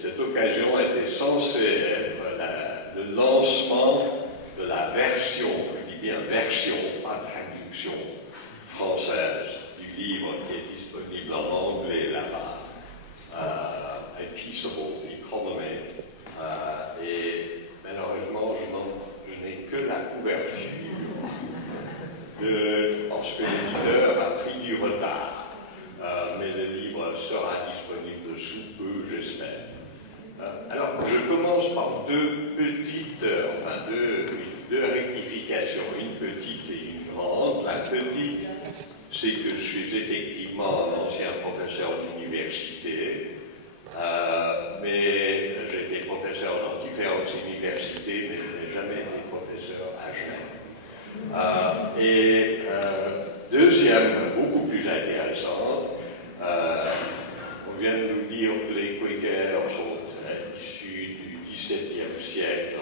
cette occasion était censée être le lancement de la version, je dis bien version, pas traduction française du livre qui est disponible en anglais là-bas, A Peaceable Economy, et malheureusement je n'ai que la couverture parce que l'éditeur a pris du retard, mais le livre sera disponible sous peu, j'espère. Alors, je commence par deux petites, deux rectifications, une petite et une grande. La petite, c'est que je suis effectivement un ancien professeur d'université, mais j'étais professeur dans différentes universités, mais je n'ai jamais été professeur à Genève. Et deuxième, beaucoup plus intéressante, on vient de nous dire que les Quakers sont issus du XVIIe siècle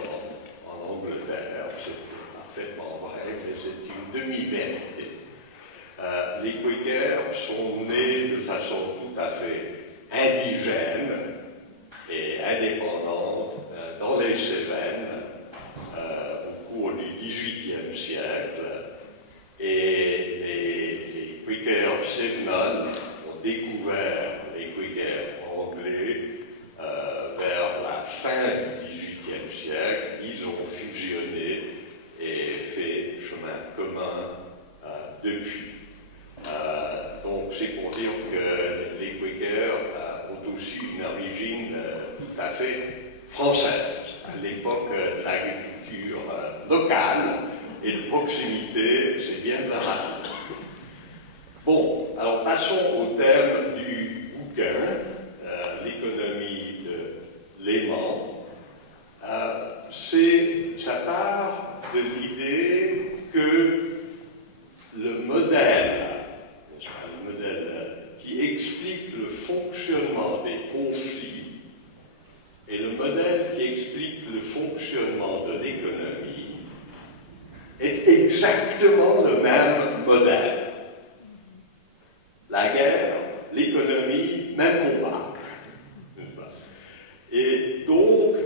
en Angleterre. C'est parfaitement vrai, mais c'est une demi-vérité. Les Quakers sont nés de façon tout à fait indigène et indépendante dans les Cévennes au cours du XVIIIe siècle. Et les Quakers Cévennes ont découvert les Quakers anglais vers la fin du XVIIIe siècle. Ils ont fusionné et fait chemin commun depuis. Donc c'est pour dire que les Quakers ont aussi une origine tout à fait française. À l'époque de l'agriculture locale et de proximité, c'est bien de la radio. Bon, alors passons au thème du bouquin, l'économie de Lehman. Ça part de l'idée que le modèle qui explique le fonctionnement des conflits et le modèle qui explique le fonctionnement de l'économie est exactement le même modèle. La guerre, l'économie, même combat. Et donc,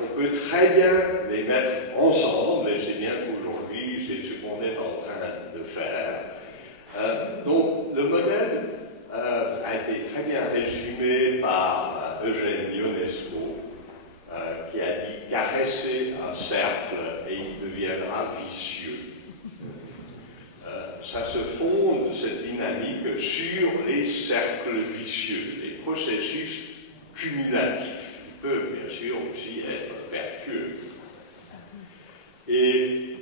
on peut très bien les mettre ensemble, et c'est bien qu'aujourd'hui, c'est ce qu'on est en train de faire. Donc, le modèle a été très bien résumé par Eugène Ionesco, qui a dit « caresser un cercle et il deviendra vicieux ». Ça se fonde, cette dynamique, sur les cercles vicieux, les processus cumulatifs, qui peuvent bien sûr aussi être vertueux. Et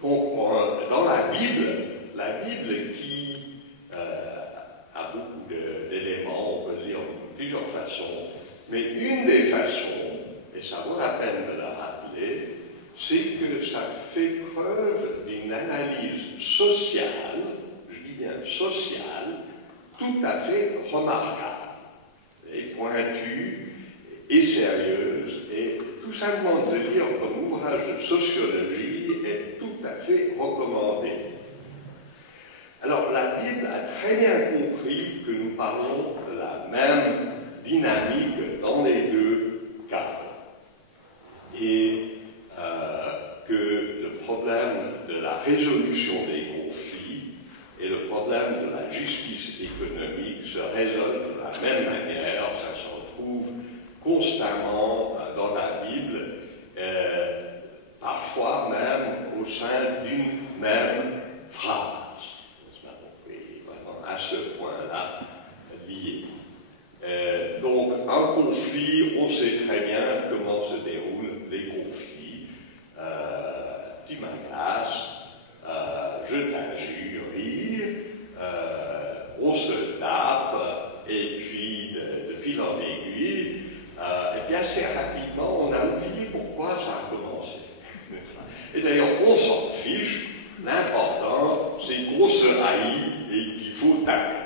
donc, dans la Bible qui a beaucoup d'éléments, on peut le lire de plusieurs façons, mais une des façons, et ça vaut la peine de la rappeler, c'est que ça fait preuve d'une analyse sociale, je dis bien sociale, tout à fait remarquable, et pointue et sérieuse, et tout simplement de lire comme ouvrage de sociologie est tout à fait recommandé. Alors la Bible a très bien compris que nous parlons de la même dynamique dans les deux cas, et que le problème de la résolution des conflits et le problème de la justice économique se résolvent de la même manière. Ça se retrouve constamment dans la Bible, parfois même au sein d'une même phrase. Et vraiment à ce point-là lié. Donc un conflit, on sait très bien comment se déroulent les conflits. Tu m'agaces, je t'injurie, on se tape, et puis de fil en aiguille, et puis assez rapidement, on a oublié pourquoi ça a commencé. Et d'ailleurs, on s'en fiche, l'important, c'est qu'on se haït et qu'il faut taper.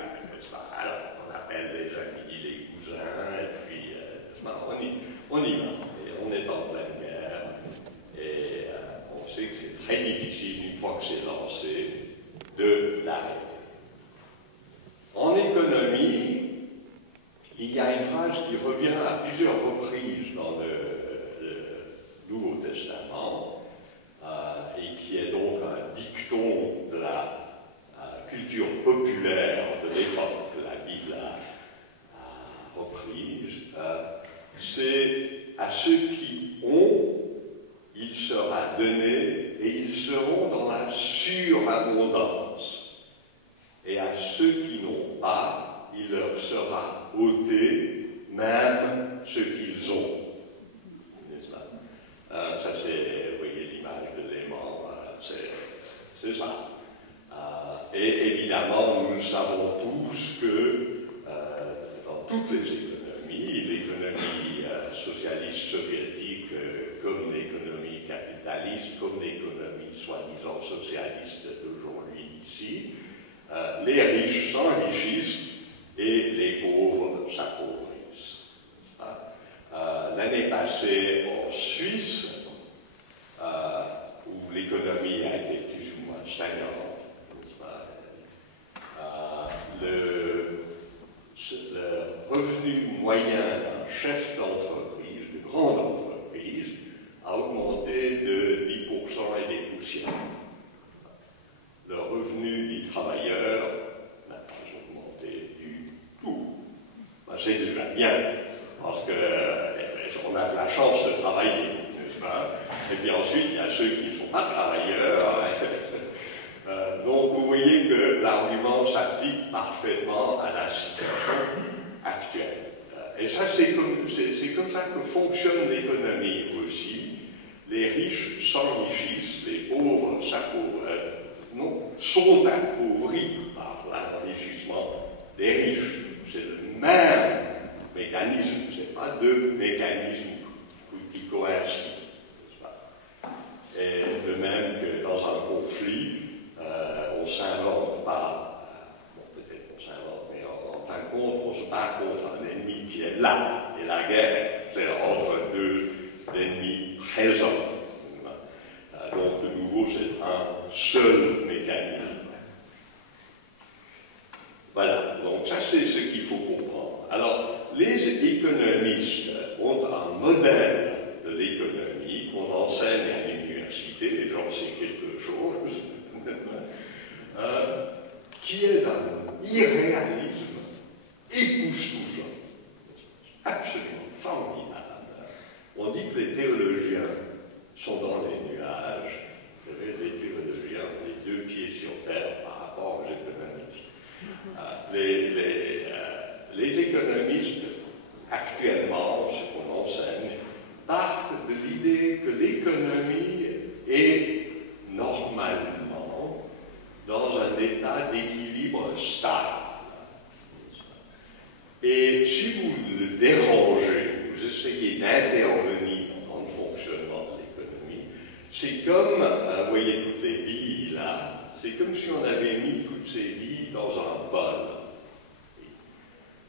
Alors, on appelle les amis, les cousins, et puis on y va. Et on est en pleine guerre, et on sait que c'est très difficile qui revient à plusieurs reprises dans le Nouveau Testament, et qui est donc un dicton de la culture populaire de l'époque que la Bible a reprise, c'est à ceux qui ont, il sera donné et ils seront dans la surabondance. Et à ceux qui n'ont pas, il leur sera ôté même ce qu'ils ont. N'est-ce pas? Ça c'est, vous voyez l'image de l'aimant, c'est ça. Et évidemment, nous savons tous que dans toutes les économies, l'économie socialiste soviétique, comme l'économie capitaliste, comme l'économie soi-disant socialiste d'aujourd'hui ici, les riches s'enrichissent et les pauvres s'appauvrissent. L'année passée en Suisse, où l'économie a été plus ou moins stagnante, le revenu moyen d'un chef d'entreprise, de grande entreprise, a augmenté de 10% et des poussières. Le revenu du travailleur n'a pas augmenté du tout. C'est déjà bien, parce qu'on a de la chance de travailler, n'est-ce pas? Et puis ensuite, il y a ceux qui ne sont pas travailleurs. Donc vous voyez que l'argument s'applique parfaitement à la situation actuelle. Et ça, c'est comme ça que fonctionne l'économie aussi. Les riches s'enrichissent, les pauvres sont appauvris par l'enrichissement des riches. C'est le même mécanisme, ce n'est pas deux mécanismes qui coïncident. Et de même que dans un conflit, on ne s'invente pas, bon peut-être on s'invente, mais en fin de compte, on se bat contre un ennemi qui est là. Et la guerre, c'est entre deux ennemis présents. Donc de nouveau, c'est un seul mécanisme. Voilà, donc ça c'est ce qu'il faut comprendre. Alors, les économistes ont un modèle de l'économie qu'on enseigne à l'université, et j'en sais quelque chose, qui est d'un irréalisme époustouflant, absolument formidable. On dit que les théologiens sont dans les nuages, les théologiens ont les deux pieds sur terre par rapport aux économistes. Les économistes, actuellement, ce qu'on enseigne, partent de l'idée que l'économie est normalement dans un état d'équilibre stable. Et si vous le dérangez, vous essayez d'intervenir dans le fonctionnement de l'économie, c'est comme, vous voyez toutes les billes là, c'est comme si on avait mis toutes ces billes dans un bol.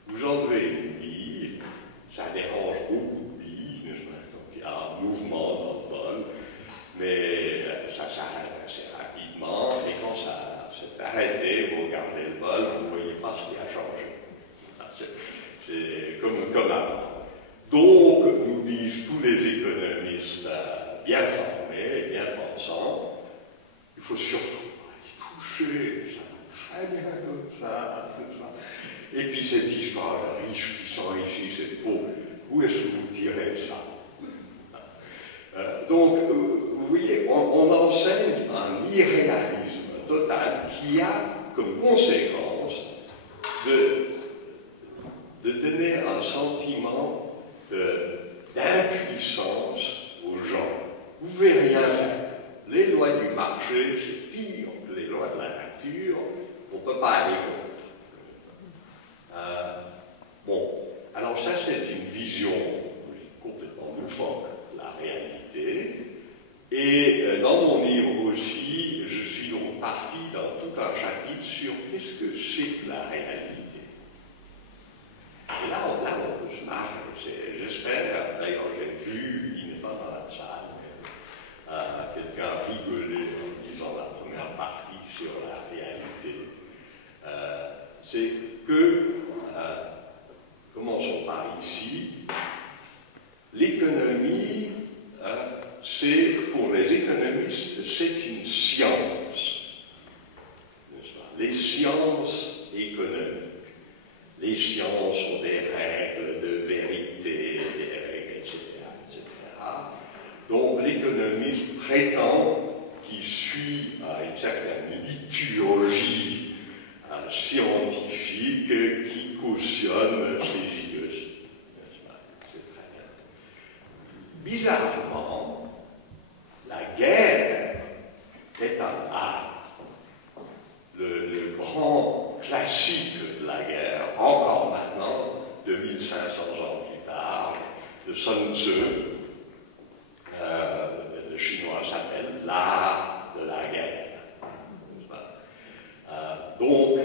Vous enlevez une bille, ça dérange beaucoup de billes, donc il y a un mouvement dans le bol, mais ça s'arrête assez rapidement, et quand ça s'est arrêté, vous regardez le bol, vous ne voyez pas ce qui a changé. C'est comme avant. Donc, nous disent tous les économistes bien formés et bien pensants, il faut surtout pas y toucher, ça va très bien comme ça, tout ça. Et puis cette histoire de riches qui s'enrichissent et de pauvres, où est-ce que vous tirez ça? Donc, vous voyez, on enseigne un irréalisme total qui a comme conséquence de donner un sentiment d'impuissance aux gens. Vous ne pouvez rien faire. Les lois du marché, c'est pire que les lois de la nature, on ne peut pas aller contre. Bon, alors ça c'est une vision complètement loufoque de la réalité. Et dans mon livre aussi, je suis donc parti dans tout un chapitre sur qu'est-ce que c'est que la réalité. Et là, on peut se marrer. J'espère, d'ailleurs j'ai vu, il n'est pas dans la salle, quelqu'un rigoler en disant la première partie sur la réalité. C'est que, commençons par ici, pour les économistes, c'est une science. Les sciences économiques. Les sciences ont des règles de vérité, des règles, etc., etc. Donc l'économiste prétend qu'il suit une certaine liturgie scientifique qui cautionne ces idioties. C'est très bien. Bizarrement, la guerre est un art. Le grand classique de la guerre, encore maintenant, 2500 ans plus tard, de Sun Tzu, le chinois s'appelle l'art de la guerre. Donc,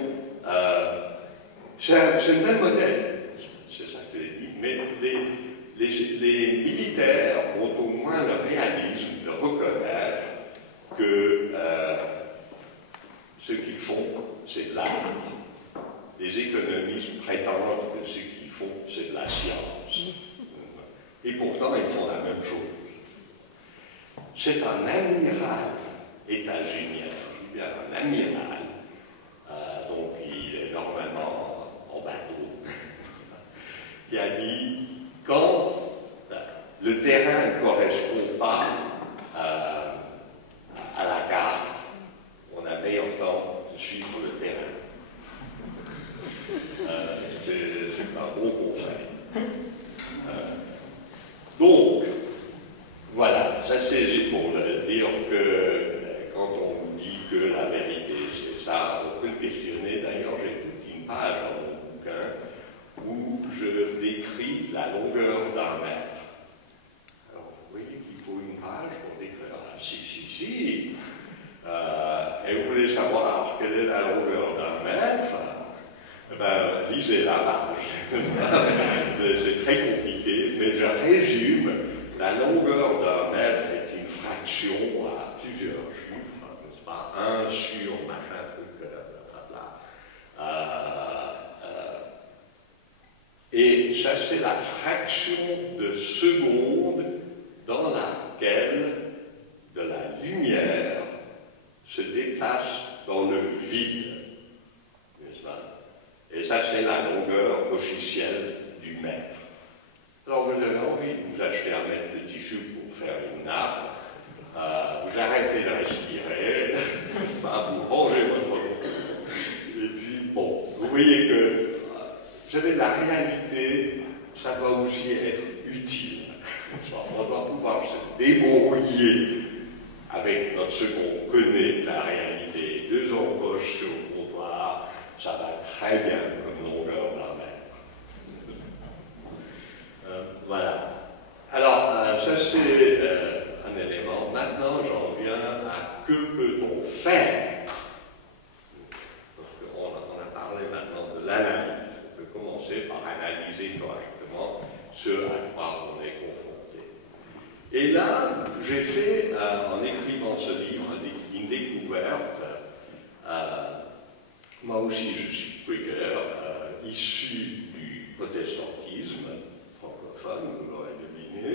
c'est le même modèle, c'est ça que je dis, mais les militaires ont au moins le réalisme de reconnaître que ce qu'ils font, c'est de l'art. Les économistes prétendent que ce qu'ils font, c'est de la science. Et pourtant, ils font la même chose. C'est un amiral états-unien, un amiral, donc il est normalement en bateau, qui a dit, quand le terrain ne correspond pas à la carte, on a meilleur temps de suivre le terrain. C'est un gros conseil. Donc, voilà, ça c'est pour dire que quand on nous dit que la vérité c'est ça, on peut le questionner. D'ailleurs, j'ai toute une page dans mon bouquin où je décris la longueur d'un mètre. Alors, vous voyez qu'il faut une page pour décrire. Ah, si. Et vous voulez savoir quelle est la longueur d'un mètre? Eh ben, lisez la page. C'est très compliqué, mais je résume. La longueur d'un mètre est une fraction à plusieurs chiffres, n'est-ce pas? 1 sur machin truc, et ça, c'est la fraction de seconde dans laquelle de la lumière se déplace dans le vide, n'est-ce pas? Et ça, c'est la longueur officielle du mètre. Alors, vous avez envie de vous acheter un mètre de tissu pour faire une nappe, vous arrêtez de respirer, vous rangez votre eau. Et puis, bon, vous voyez que, vous savez, la réalité, ça va aussi être utile. On doit pouvoir se débrouiller avec notre second connaît la réalité. 2 encoches sur le comptoir, ça va très bien comme longueur d'un mètre. Voilà. Alors, ça c'est un élément. Maintenant, j'en viens à que peut-on faire? Parce qu'on a parlé maintenant de l'analyse. On peut commencer par analyser correctement ce à quoi on est confronté. Et là, j'ai fait, en écrivant ce livre, une découverte. Moi aussi, je suis quaker, issu du protestantisme francophone, vous l'aurez deviné,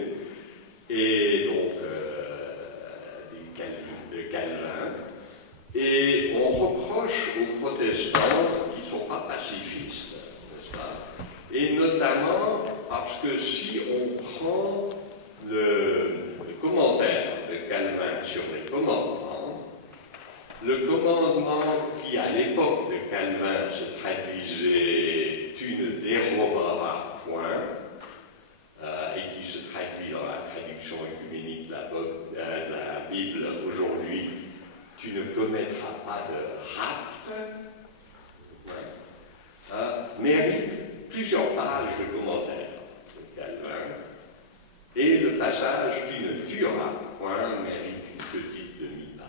et donc de Calvin. Et on reproche aux protestants qu'ils ne sont pas pacifistes, n'est-ce pas? Et notamment parce que si on prend le commentaire de Calvin sur les commandements, le commandement qui, à l'époque de Calvin, se traduisait « tu ne déroberas point », et qui se traduit dans la traduction œcuménique de la Bible aujourd'hui, « tu ne commettras pas de rapt », mérite plusieurs pages de commentaires de Calvin, et le passage « tu ne tueras point » mérite une petite demi-page.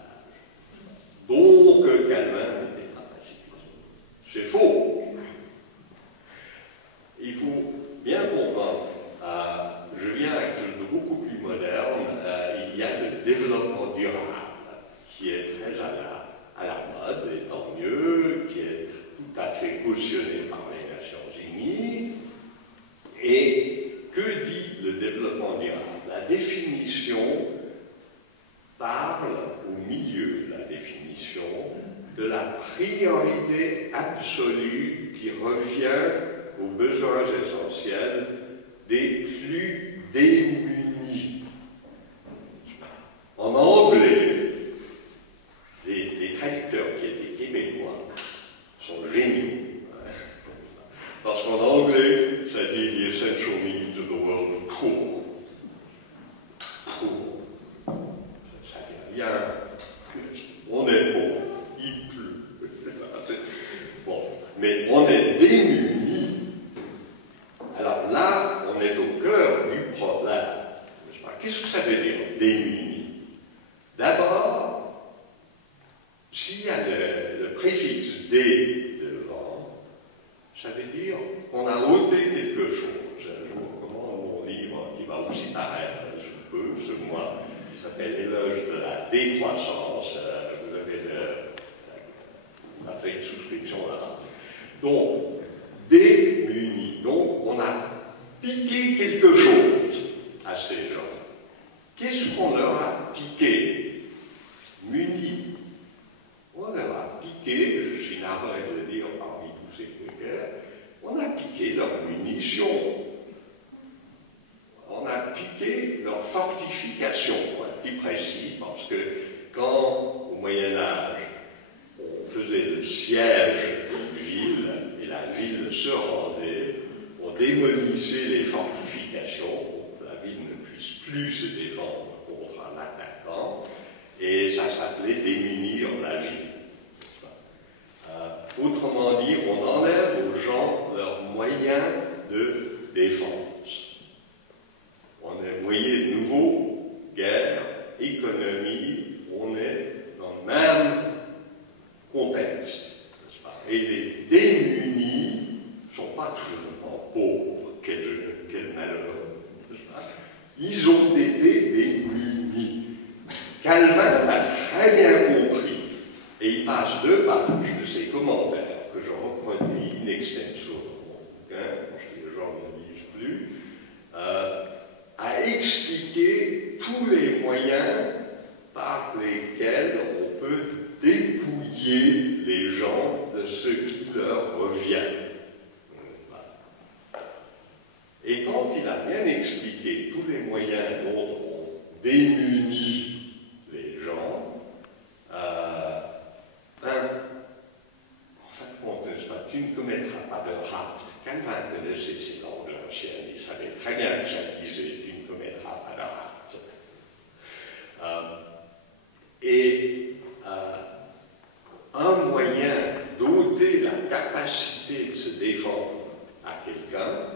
Donc, Calvin n'était pas pacifiste. C'est faux. Il faut bien comprendre, je viens à quelque chose de beaucoup plus moderne, il y a le développement durable, qui est très à la mode, et tant mieux, qui est tout à fait cautionné par les Nations Unies. Et que dit le développement durable? La définition priorité absolue qui revient aux besoins essentiels des plus démunis. En anglais, les traducteurs qui étaient québécois sont géniaux. Parce qu'en anglais, ça dit the essential needs of the world poor. Poor. Ça dit rien. On est pauvre, il pleut. Bon, mais on est démunis. Alors là, on est au cœur du problème. Qu'est-ce que ça veut dire, démunis? D'abord, s'il y a le préfixe dé devant, ça veut dire qu'on a ôté quelque chose. Je vous recommande mon livre qui va aussi paraître sous peu, ce mois, qui s'appelle L'éloge de la décroissance. Vous avez fait une souscription là. Donc, démunis. Donc, on a piqué quelque chose à ces gens. Qu'est-ce qu'on leur a piqué? Munis. On leur a piqué, je suis navré de le dire parmi tous ces précaires, on a piqué leurs munitions. On a piqué leur fortification, pour être plus précis, parce que quand, au Moyen-Âge, on faisait le siège d'une ville, et la ville se rendait, on démolissait les fortifications pour que la ville ne puisse plus se défendre contre un attaquant, et ça s'appelait démunir la ville. Autrement dit, on enlève aux gens leurs moyens de défense. On est, vous voyez, de nouveau, guerre, économie, on est dans le même contexte. Et les démunis ne sont pas toujours pauvres, quel malheur. Ils ont été démunis. Calvin l'a très bien compris. Et il passe 2 pages de ses commentaires, que je reproduis in extenso dans mon bouquin, parce que les gens ne lisent plus, à expliquer tous les moyens par lesquels on peut dépouiller les gens de ce qui leur revient. Et quand il a bien expliqué tous les moyens dont on démunit les gens, en fin de compte, n'est-ce pas, tu ne commettras pas de rapt. Calvin connaissait ces langues anciennes, il savait très bien que ça disait tu ne commettras pas de rapt. Un moyen d'ôter la capacité de se défendre à quelqu'un,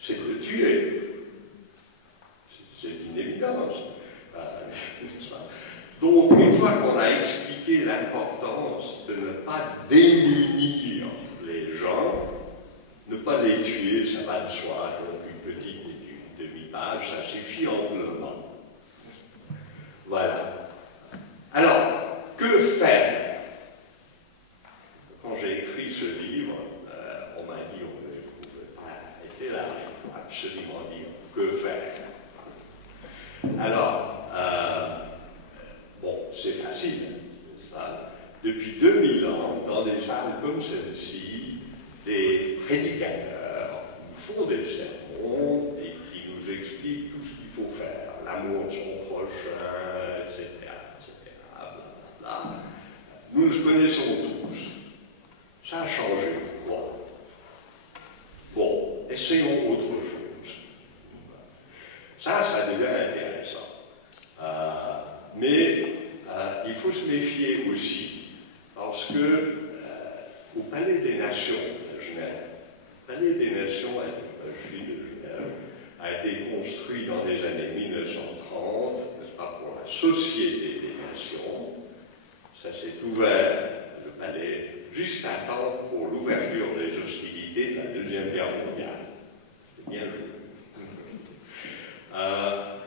c'est de le tuer. C'est une évidence. Donc, une fois qu'on a expliqué l'importance de ne pas démunir les gens, ne pas les tuer, ça va de soi, donc une petite demi-page, ça suffit amplement. Voilà. Alors, que faire? Quand j'ai écrit ce livre, on m'a dit, on ne pouvait pas être là, il faut absolument dire que faire. Alors, bon, c'est facile, n'est-ce pas? Depuis 2000 ans, dans des salles comme celle-ci, des prédicateurs nous font des sermons et qui nous expliquent tout ce qu'il faut faire, l'amour de son prochain, etc., blablabla. Nous le connaissons tous. Ça a changé. Bon, essayons autre chose. Ça devient intéressant. Mais il faut se méfier aussi, parce que au Palais des Nations de Genève, le Palais des Nations, je suis de Genève, a été construit dans les années 1930, n'est-ce pas, pour la Société des Nations. Ça s'est ouvert, le palais, juste à temps pour l'ouverture des hostilités de la Deuxième Guerre mondiale. C'était bien joué.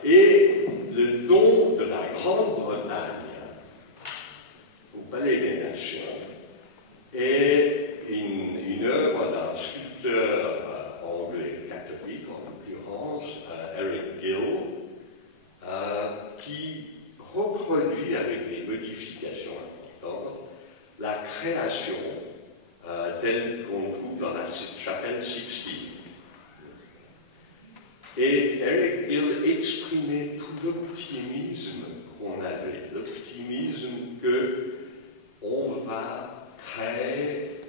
Et le don de la Grande-Bretagne au Palais des Nations est une œuvre d'un sculpteur anglais catholique, en l'occurrence Eric Gill, qui reproduit avec des modifications importantes la création Et Eric Hill exprimait tout l'optimisme qu'on avait, l'optimisme qu'on va créer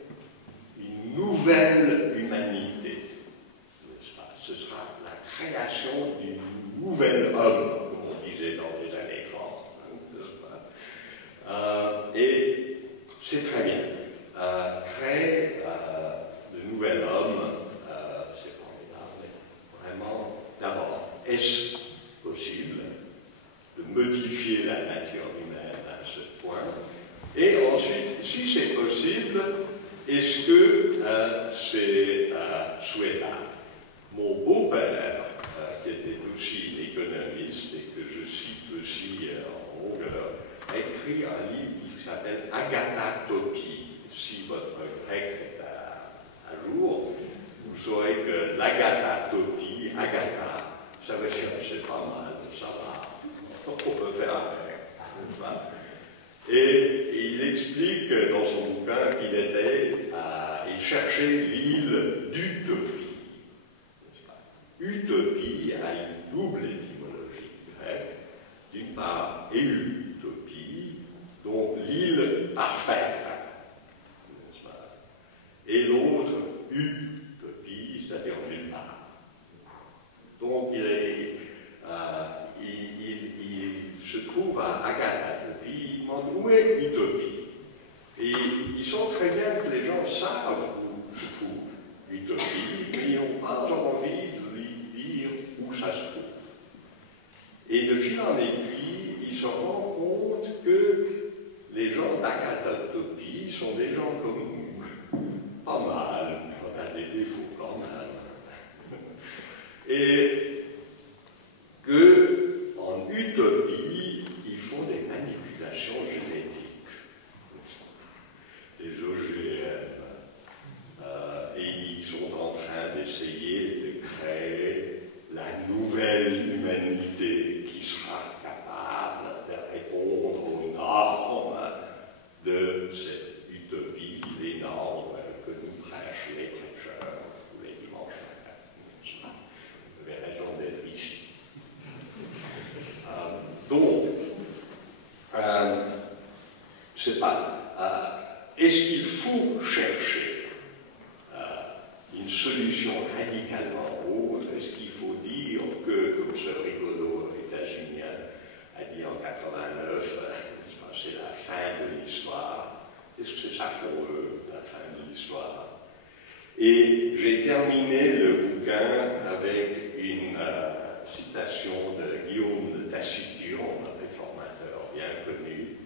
une nouvelle humanité, n'est-ce pas? Ce sera la création d'une nouvelle homme, comme on disait dans les années 30, n'est-ce pas? Et c'est très bien. Créer de nouvel homme, c'est formidable. Vraiment, d'abord, est-ce possible de modifier la nature humaine à ce point? Et ensuite, si c'est possible, est-ce que c'est souhaitable? Mon beau-père, qui était aussi économiste et que je cite aussi en longueur, a écrit un livre qui s'appelle Agathotopie. Si votre grec est à jour, vous saurez que l'agathotopie, Agatha, ça veut dire c'est pas mal, ça va, on peut faire avec, n'est-ce pas? Et il explique dans son bouquin qu'il il cherchait l'île d'Utopie. Utopie a une double étymologie grecque. D'une part, utopie, donc l'île parfaite, n'est-ce pas? Et l'autre, utopie, c'est-à-dire nulle part. Donc il se trouve à Agathotopie, il demande où est Utopie. Et il sent très bien que les gens savent où se trouve Utopie, mais ils n'ont pas envie de lui dire où ça se trouve. Et de fil en aiguille, il se rend compte que les gens d'Agathotopie sont des gens comme nous, pas mal, on a des défauts quand même. Et qu'en utopie, ils font des manipulations génétiques, des OGM, et ils sont en train d'essayer de créer la nouvelle humanité qui sera capable de répondre aux normes de cette utopie, les normes que nous prêchent les prêcheurs tous les dimanches matins. Vous avez raison d'être ici. Donc, c'est pas. Est-ce qu'il faut chercher une solution radicalement autre? Est-ce qu'il faut dire que, comme ce rigolo états-unien a dit en 89, c'est la fin de l'histoire? Est-ce que c'est ça qu'on veut, la fin de l'histoire? Et j'ai terminé le bouquin avec une citation de Guillaume de Taciturne, un réformateur bien connu,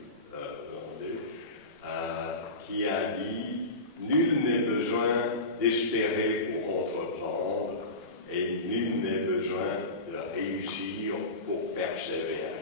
qui a dit « Nul n'est besoin d'espérer pour entreprendre, et nul n'est besoin de réussir pour persévérer. »